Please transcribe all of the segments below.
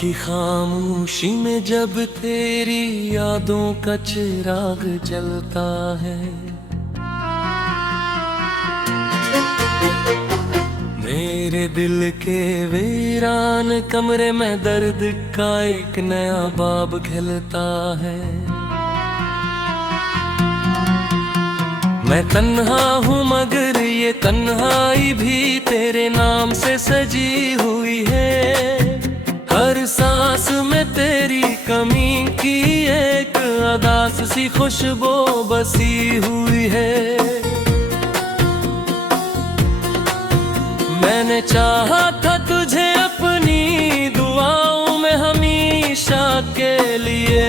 की खामोशी में जब तेरी यादों का चिराग जलता है, मेरे दिल के वीरान कमरे में दर्द का एक नया बाब खिलता है। मैं तन्हा हूँ मगर ये तन्हाई भी तेरे नाम से सजी हुई है। हर सांस में तेरी कमी की एक अदास सी खुशबू बसी हुई है। मैंने चाहा था तुझे अपनी दुआओं में हमेशा के लिए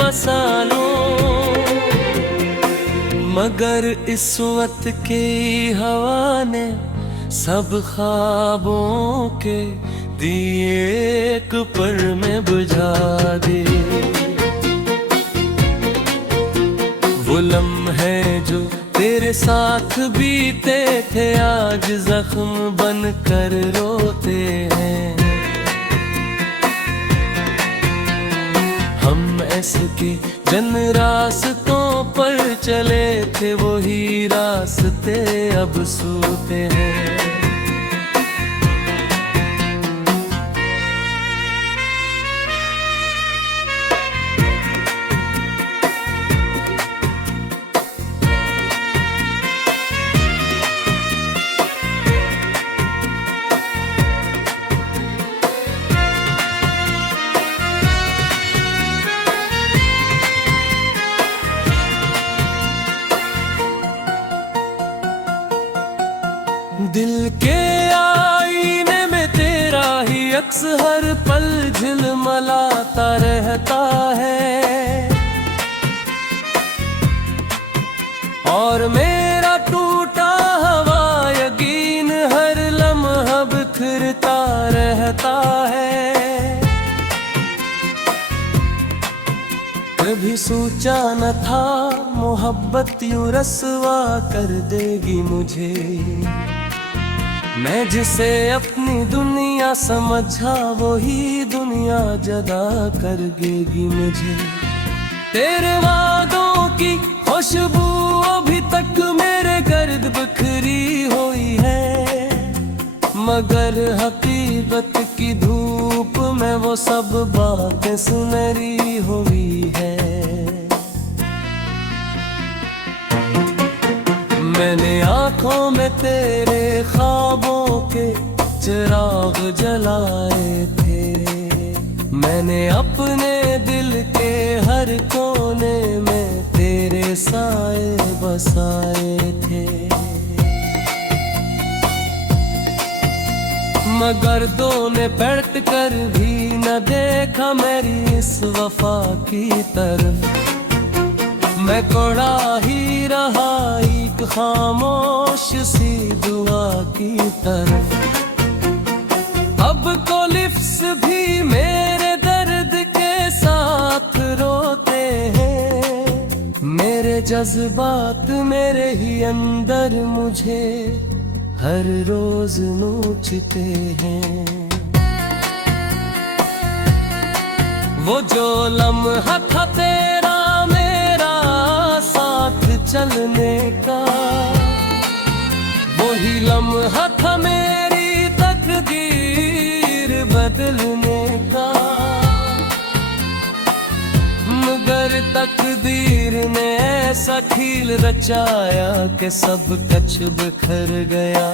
बसा लूं, मगर इस वक्त की हवा ने सब ख्वाबों के दिए एक पल में बुझा दिए। वो लम्हे जो तेरे साथ बीते थे आज जख्म बन कर रोते हैं। हम ऐसे के जन रास्तों पर चले थे, वही रास्ते अब सूते हैं। दिल के आईने में तेरा ही अक्स हर पल झिलमिलाता रहता है, और मेरा टूटा हुआ यकीन हर लम्हा बिखरता रहता है। कभी सोचा न था मोहब्बत यूं रस्वा कर देगी मुझे, मैं जिसे अपनी दुनिया समझा वही दुनिया जदा कर देगी मुझे। तेरे वादों की खुशबू अभी तक मेरे गर्द बिखरी हुई है, मगर हकीकत की धूप में वो सब बातें सुनहरी हुई है। मैंने आँखों में तेरे ख्वाबों के चिराग जलाए थे, मैंने अपने दिल के हर कोने में तेरे साए बसाए थे, मगर दो ने पलट कर भी न देखा मेरी इस वफा की तरफ। मैं कोड़ा ही रहा एक खामोश सी दुआ की तरफ। अब तो लिफ्स भी मेरे दर्द के साथ रोते हैं, मेरे जज्बात मेरे ही अंदर मुझे हर रोज नोचते हैं। वो जो लम्हा था तेरा मेरा साथ चलने का, वही लम्हा था मेरी तकदीर बदलने का, मगर तकदीर ने ऐसा खेल रचाया कि सब कुछ बिखर गया।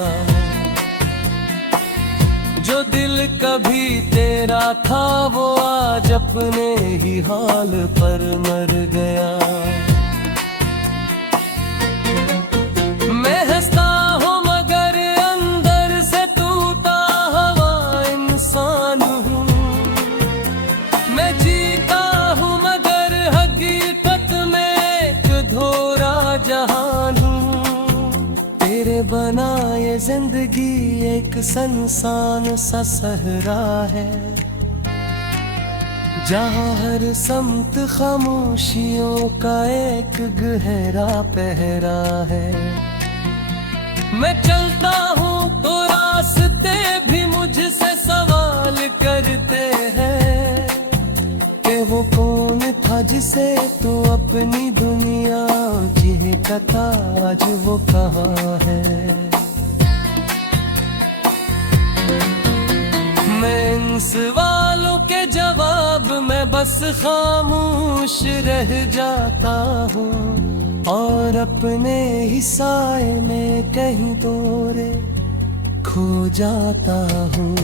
जो दिल कभी तेरा था वो आज अपने ही हाल पर मर गया। मैं हंसता हूँ मगर अंदर से टूटा हुआ इंसान हूँ, मैं जीता हूँ मगर हकीकत में एक अधूरा जहान हूँ। तेरे बना ये जिंदगी एक सुनसान सा सहरा है, जहाँ हर समत खामोशियों का एक गहरा पहरा है। मैं चलता हूँ तो रास्ते भी मुझसे सवाल करते हैं, जिसे तो अपनी दुनिया जीता था, आज वो कहाँ है। मैं इन सवालों के जवाब में बस खामोश रह जाता हूँ, और अपने ही साए में कहीं दूर खो जाता हूँ।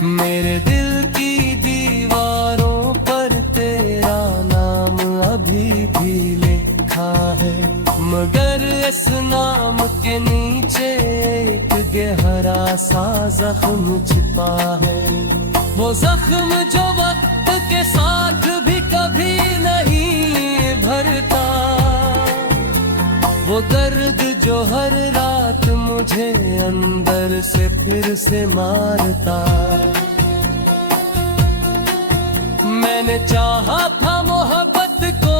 मेरे दिल की दीवारों पर तेरा नाम अभी भी लिखा है, मगर इस नाम के नीचे एक गहरा सा जख्म छिपा है। वो जख्म जो वक्त के साथ भी कभी नहीं भरता, वो दर्द जो हर रात मुझे अंदर से फिर से मारता। मैंने चाहा था मोहब्बत को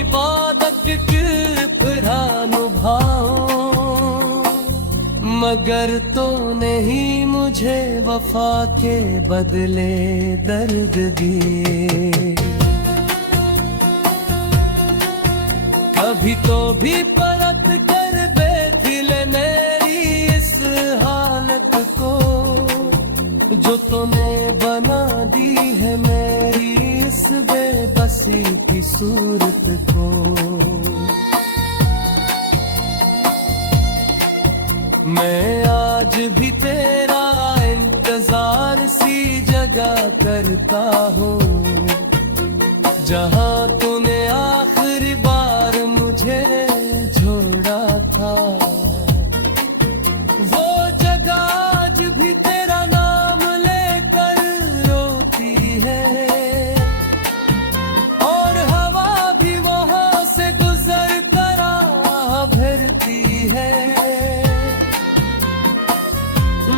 इबादत की तरह निभाऊं, मगर तो नहीं मुझे वफा के बदले दर्द दिए। कभी तो भी परत कर बेदिले मेरी इस हालत को, जो तूने बना दी है मेरी इस बेबसी की सूरत को। मैं आज भी तेरा इंतजार सी जगह करता हूँ, जहाँ तूने आखिरी बार मुझे छोड़ा था। वो जगह आज भी तेरा नाम लेकर रोती है, और हवा भी वहाँ से गुजर कर भरती है।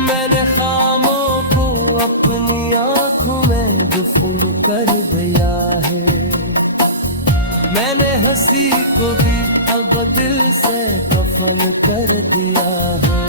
मैंने खामों को अपनी आँखों में दफन कर दिया है, मैंने हंसी को भी अब दिल से कफन कर दिया है।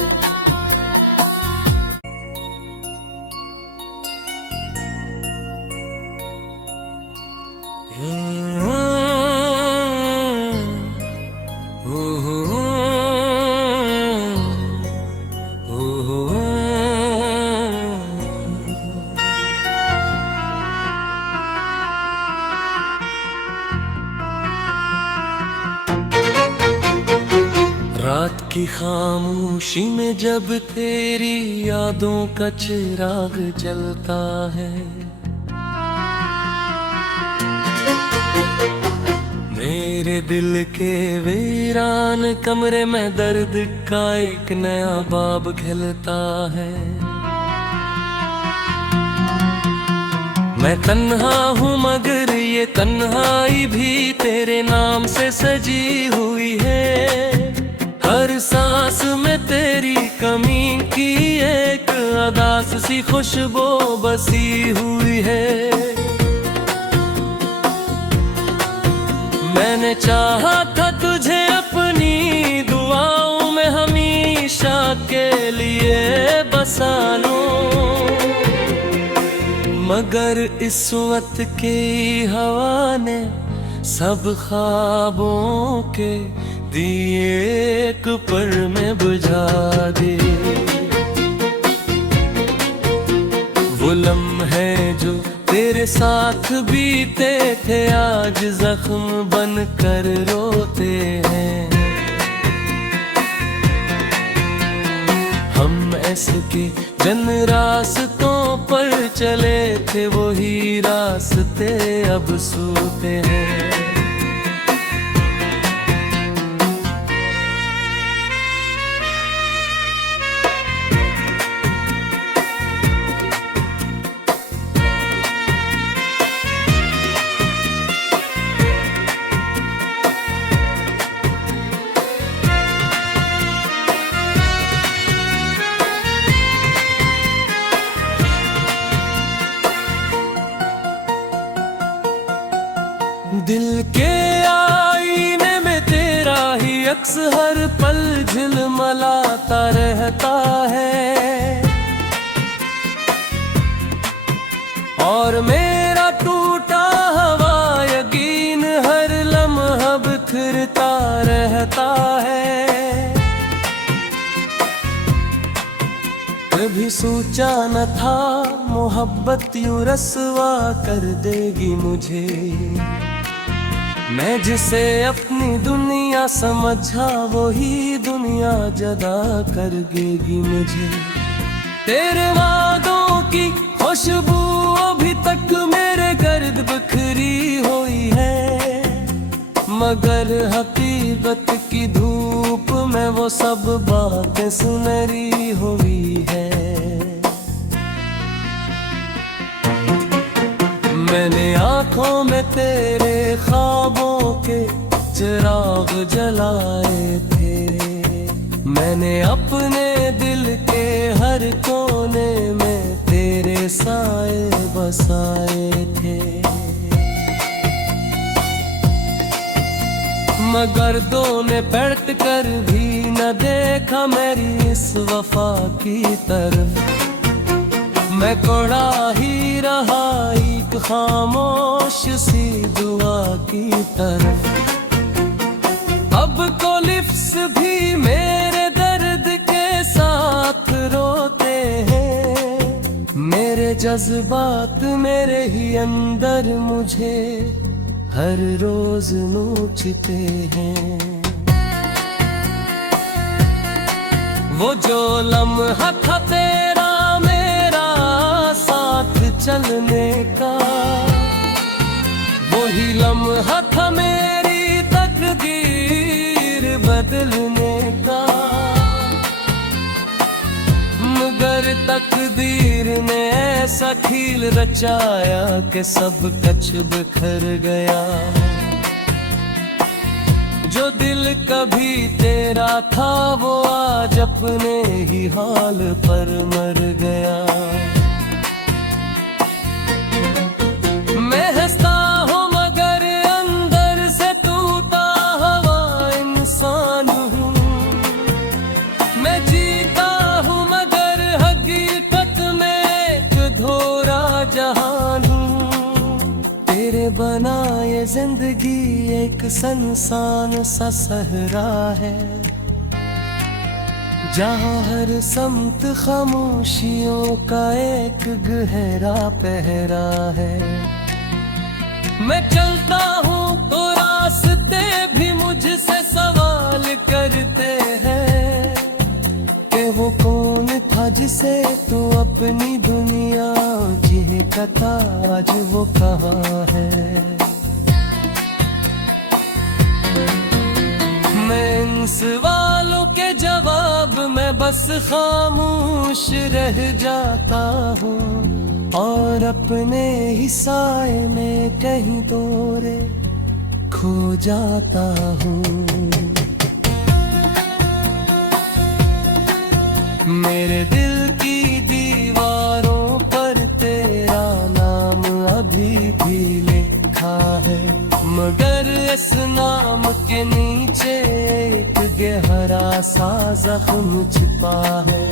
रात की खामोशी में जब तेरी यादों का चिराग जलता है, मेरे दिल के वीरान कमरे में दर्द का एक नया बाब खिलता है। मैं तन्हा हूँ मगर ये तन्हाई भी तेरे नाम से सजी हुई है। हर सांस में तेरी कमी की एक अदास सी खुशबू बसी हुई है। मैंने चाहा था तुझे अपनी दुआओं में हमेशा के लिए बसा लूं, मगर इस वक्त की हवा ने सब ख्वाबों के दिए एक पल में बुझा दे। वो लम्हे जो तेरे साथ बीते थे आज जख्म बन कर रोते हैं। हम ऐसे के जन रास्तों पर चले थे, वही रास्ते अब सूते हैं। दिल के आईने में तेरा ही अक्स हर पल झिलमिलाता रहता है। और मेरा टूटा हुआ यकीन हर लम्हा बिखरता रहता है। कभी सोचा न था मोहब्बत यूं रस्वा कर देगी मुझे, मैं जिसे अपनी दुनिया समझा वही दुनिया जदा कर देगी मुझे। तेरे वादों की खुशबू अभी तक मेरे गर्द बिखरी हुई है, मगर हकीकत की धूप में वो सब बातें सुनहरी हुई है। मैंने आँखों में तेरे ख्वाबों के चिराग जलाए थे, मैंने अपने दिल के हर कोने में तेरे साए बसाए थे। मगर दो ने पलट कर भी न देखा मेरी इस वफा की तरफ, मैं कोड़ा ही रहा एक खामोश सी दुआ की तरफ। अब को लिफ्स भी मेरे दर्द के साथ रोते हैं, मेरे जज्बात मेरे ही अंदर मुझे हर रोज नोचते हैं। वो जो लम्हा था तेरा मेरा साथ चलने का, वही लम्हा था मेरी तकदीर बदलने का। मगर तकदीर ने ऐसा खेल रचाया कि सब कुछ बिखर गया। जो दिल कभी तेरा था वो आज अपने ही हाल पर मर गया। मैं हंसता हूँ मगर अंदर से टूटा हुआ इंसान हूँ, मैं जीता हूँ मगर हकीकत में एक धोरा जहान हूँ। तेरे बना ये जिंदगी एक सनसान सा सहरा है, जहाँ हर समत खामोशियों का एक गहरा पहरा है। मैं चलता हूँ तो रास्ते भी मुझसे सवाल करते हैं कि वो कौन था जिसे तू अपनी दुनिया जीता था, आज वो कहाँ है। मैं इन सवालों के जवाब में बस खामोश रह जाता हूँ और अपने ही साए में कहीं दूरे खो जाता हूँ। मेरे दिल की दीवारों पर तेरा नाम अभी भी लिखा है, मगर इस नाम के नीचे एक गहरा सा जख्म छिपा है।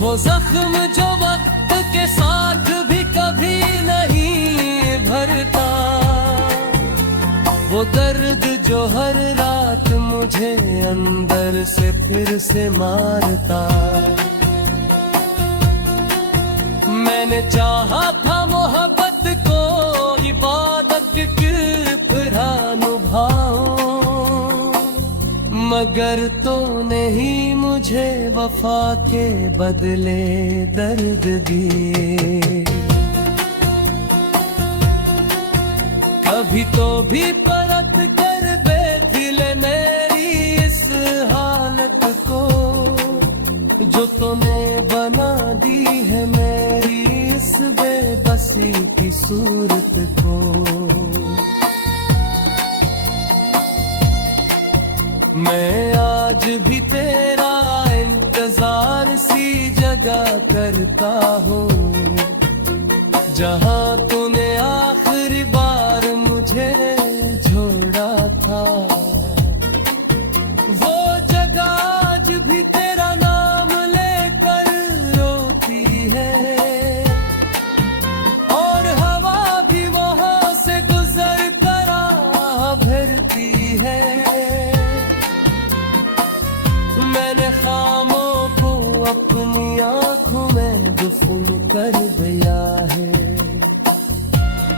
वो जख्म जो वक्त के साथ भी कभी नहीं भरता, वो दर्द जो हर रात मुझे अंदर से फिर से मारता। मैंने चाहा था मोहब्बत को इबादत की तरह निभाऊं, मगर तूने ही मुझे वफा के बदले दर्द दिए। कभी तो भी परत कर देख ले मेरी इस हालत को, जो तूने बना दी है मेरी इस बेबसी की सूरत को। मैं आज भी तेरा इंतजार सी जगह करता हूँ, जहाँ तूने आखिरी बार मुझे छोड़ा था। वो जगह आज भी तेरा नाम लेकर रोती है और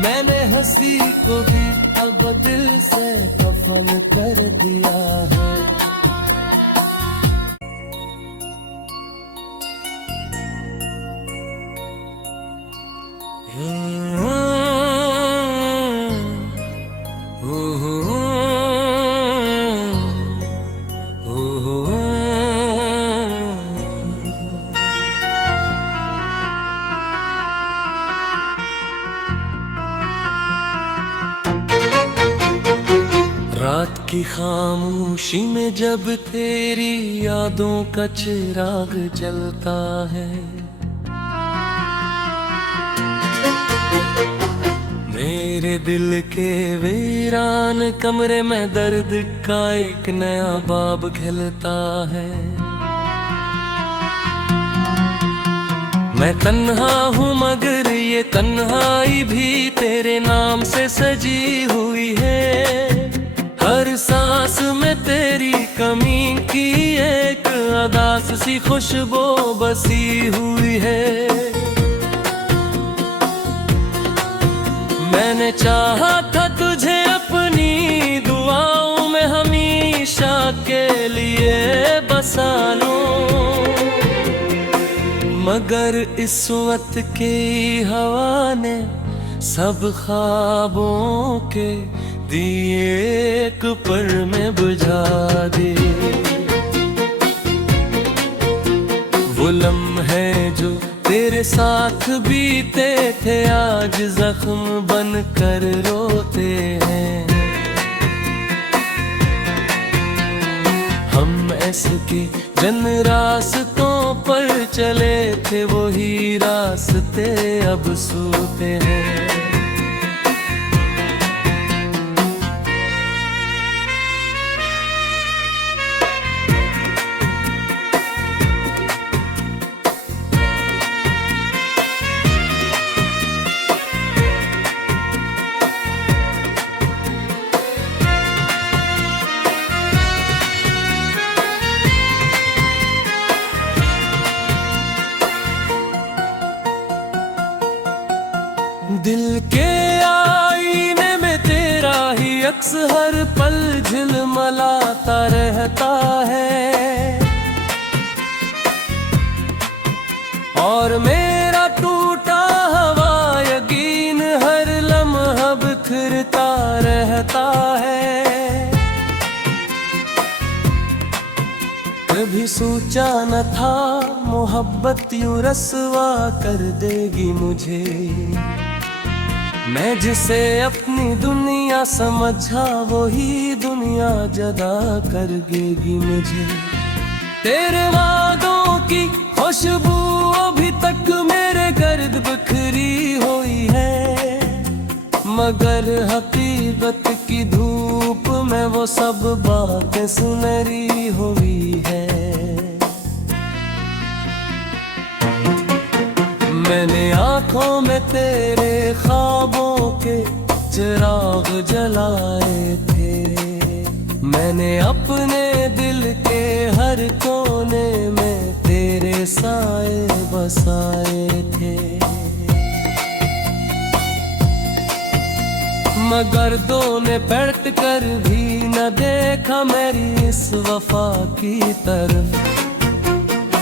मैंने हंसी को भी अब दिल से कफन कर दिया है। रात की खामोशी में जब तेरी यादों का चिराग जलता है, मेरे दिल के वीरान कमरे में दर्द का एक नया बाब खिलता है। मैं तन्हा हूँ मगर ये तन्हाई भी तेरे नाम से सजी हुई है। हर सांस में तेरी कमी की एक अदास सी खुशबू बसी हुई है। मैंने चाहा था तुझे अपनी दुआओं में हमेशा के लिए बसा लूं, मगर इस वक्त की हवा ने सब ख्वाबों के दिए एक पल में बुझा दे। वो लम्हे जो तेरे साथ बीते थे आज जख्म बन कर रोते हैं। हम ऐसे के जन रास्तों पर चले थे, वही रास्ते अब सूते हैं। दिल के आईने में तेरा ही अक्स हर पल झिलमिलाता रहता है, और मेरा टूटा हुआ यकीन हर लम्हा बिखरता रहता है। कभी सोचा न था मोहब्बत यूं रस्वा कर देगी मुझे, मैं जिसे अपनी दुनिया समझा वही दुनिया जदा कर देगी मुझे। तेरे वादों की खुशबू अभी तक मेरे गर्द बिखरी हुई है, मगर हकीकत की धूप में वो सब बातें सुनहरी हुई है। मैंने आँखों में तेरे ख्वाबों के चिराग जलाए थे, मैंने अपने दिल के हर कोने में तेरे साए बसाए थे। मगर दो ने पलट कर भी न देखा मेरी इस वफा की तरफ,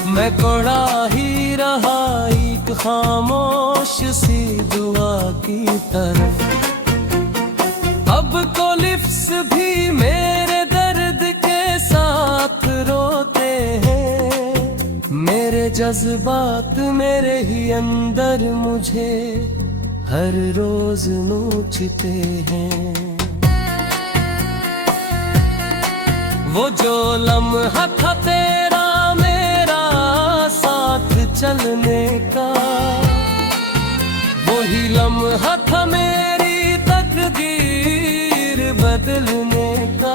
मैं कोड़ा ही रहा एक खामोश सी दुआ की तरफ। अब तो लिफ्स भी मेरे दर्द के साथ रोते हैं, मेरे जज्बात मेरे ही अंदर मुझे हर रोज नोचते हैं। वो जो लम्हा था तेरा चलने का, वही लम्हा था मेरी तकदीर बदलने का,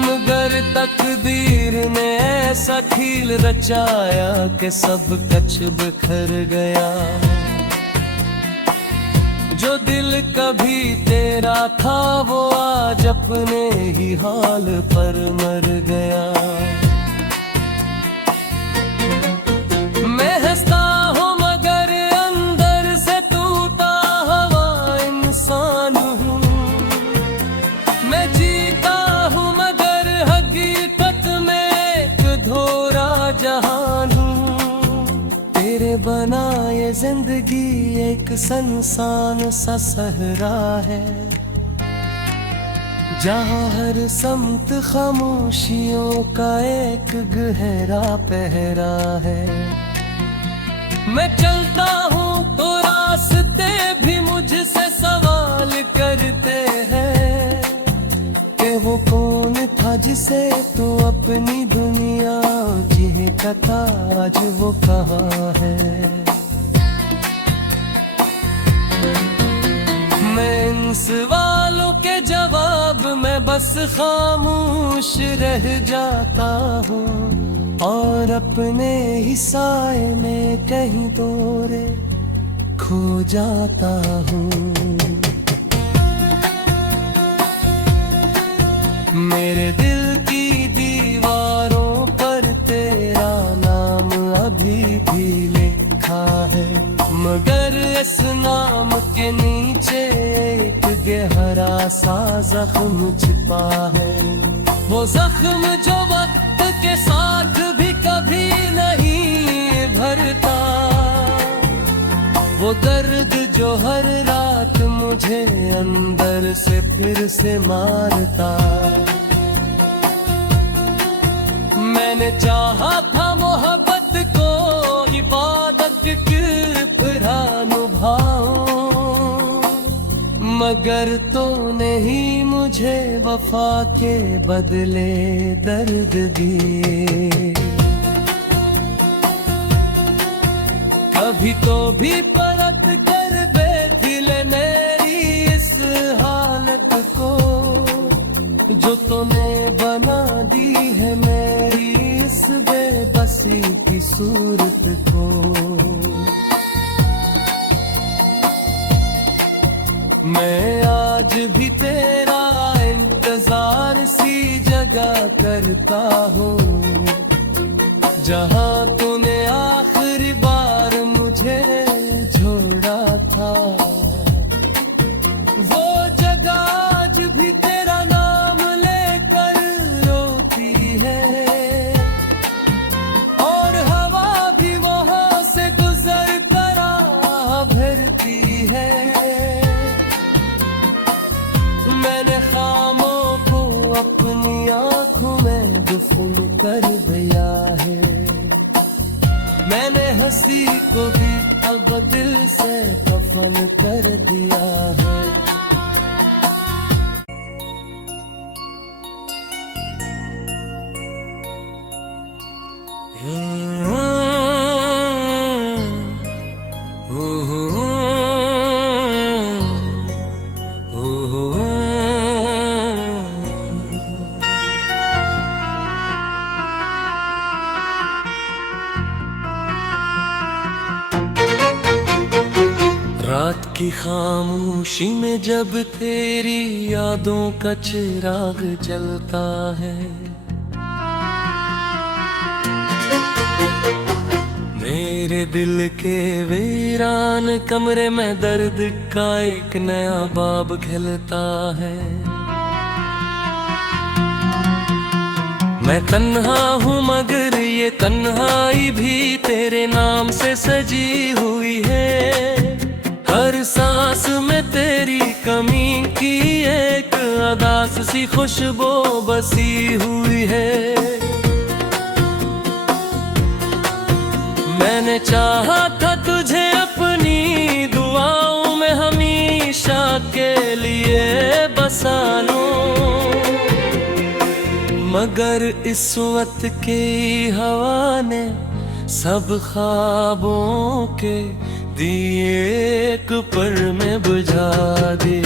मगर तकदीर ने ऐसा खेल रचाया कि सब कुछ बिखर गया। जो दिल कभी तेरा था वो आज अपने ही हाल पर मर गया। मैं हंसता हूँ मगर अंदर से एक सनसान सा सहरा है, जहाँ हर समत खामोशियों का एक गहरा पहरा है। मैं चलता हूँ तो रास्ते भी मुझसे सवाल करते हैं कि वो कौन था जिसे तो अपनी दुनिया जीता था, आज वो कहाँ है। मैं इन सवालों के जवाब में बस खामोश रह जाता हूँ और अपने ही साए में कहीं दूर खो जाता हूँ। मेरे दिल की दीवारों पर तेरा नाम अभी भी लिखा है, मगर इस नाम के नीचे एक गहरा सा जख्म छिपा है। वो जख्म जो वक्त के साथ भी कभी नहीं भरता, वो दर्द जो हर रात मुझे अंदर से फिर से मारता। मैंने चाहा था मोहब्बत को इबादत की तरह निभाऊं, मगर तूने ही मुझे वफा के बदले दर्द दिए। कभी तो भी परत कर बेदिले मेरी इस हालत को, जो तूने बना दी है मेरी इस बेबसी की सूरत को। मैं आज भी तेरा इंतजार सी जगह करता हूँ, जहाँ तूने आखिरी बार मुझे छोड़ा था। वो जगह आज भी तेरा नाम लेकर रोती है, और हवा भी वहाँ से गुजर कर भरती है। मैंने खामों को अपनी आँखों में दफन कर दिया है, मैंने हंसी को भी अब दिल से कफन कर दिया है। रात की खामोशी में जब तेरी यादों का चिराग जलता है, मेरे दिल के वीरान कमरे में दर्द का एक नया बाब खिलता है। मैं तन्हा हूँ मगर ये तन्हाई भी तेरे नाम से सजी हुई है। हर सांस में तेरी कमी की एक अदास सी खुशबू बसी हुई है। मैंने चाहा था तुझे अपनी दुआओं में हमेशा के लिए बसा लूं, मगर इस वक्त की हवा ने सब ख्वाबों के दिए एक पल में बुझा दे।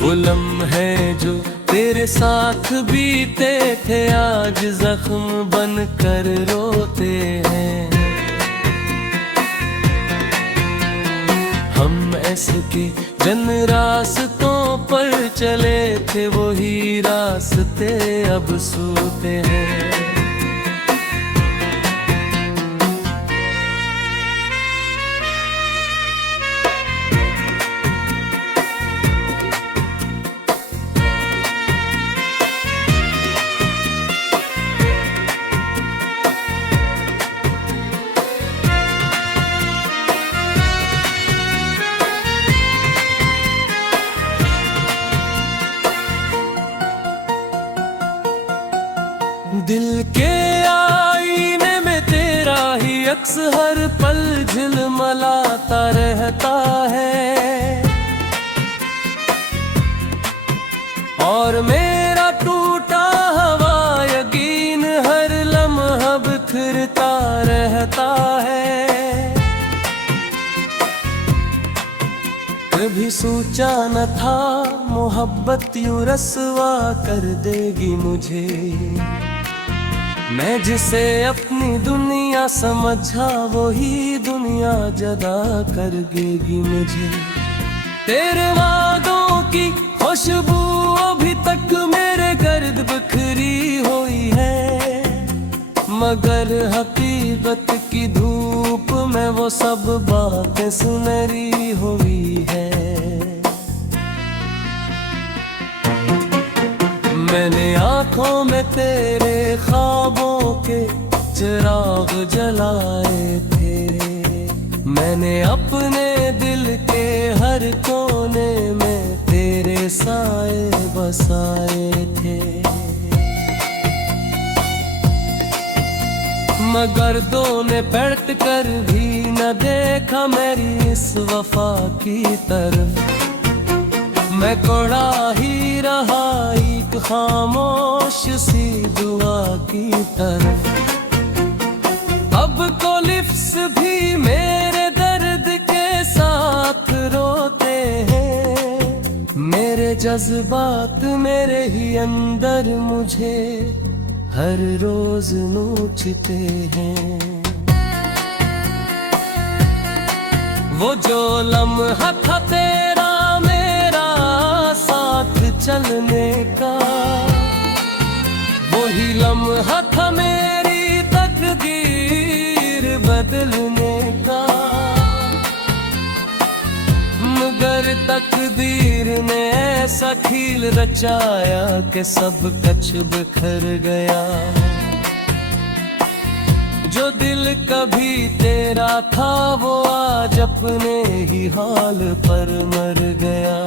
वो लम्हे जो तेरे साथ बीते थे आज जख्म बन कर रोते हैं। हम ऐसे के जन रास्तों पर चले थे, वही रास्ते अब सूते हैं। अक्स हर पल झिलमिलाता रहता है, और मेरा टूटा हुआ यकीन हर लम्हा बिखरता रहता है। कभी सोचा न था मोहब्बत यूं रस्वा कर देगी मुझे, मैं जिसे अपनी दुनिया समझा वही दुनिया जदा कर देगी मुझे। तेरे वादों की खुशबू अभी तक मेरे गर्द बिखरी हुई है, मगर हकीकत की धूप में वो सब बातें सुनहरी हुई है। मैंने आँखों में तेरे ख्वाबों के चिराग जलाए थे, मैंने अपने दिल के हर कोने में तेरे साए बसाए थे, मगर दो ने पलट कर भी न देखा मेरी इस वफा की तरफ। मैं कोड़ा ही रहा एक खामोश सी दुआ की तरफ। अब तो लिफ्स भी मेरे दर्द के साथ रोते हैं, मेरे जज्बात मेरे ही अंदर मुझे हर रोज नोचते हैं। वो जो लम्हा था तेरा मेरा साथ चलने का, वही लम्हा था मेरी तकदीर बदलने का, मगर तकदीर ने ऐसा खेल रचाया कि सब कुछ बिखर गया। जो दिल कभी तेरा था वो आज अपने ही हाल पर मर गया।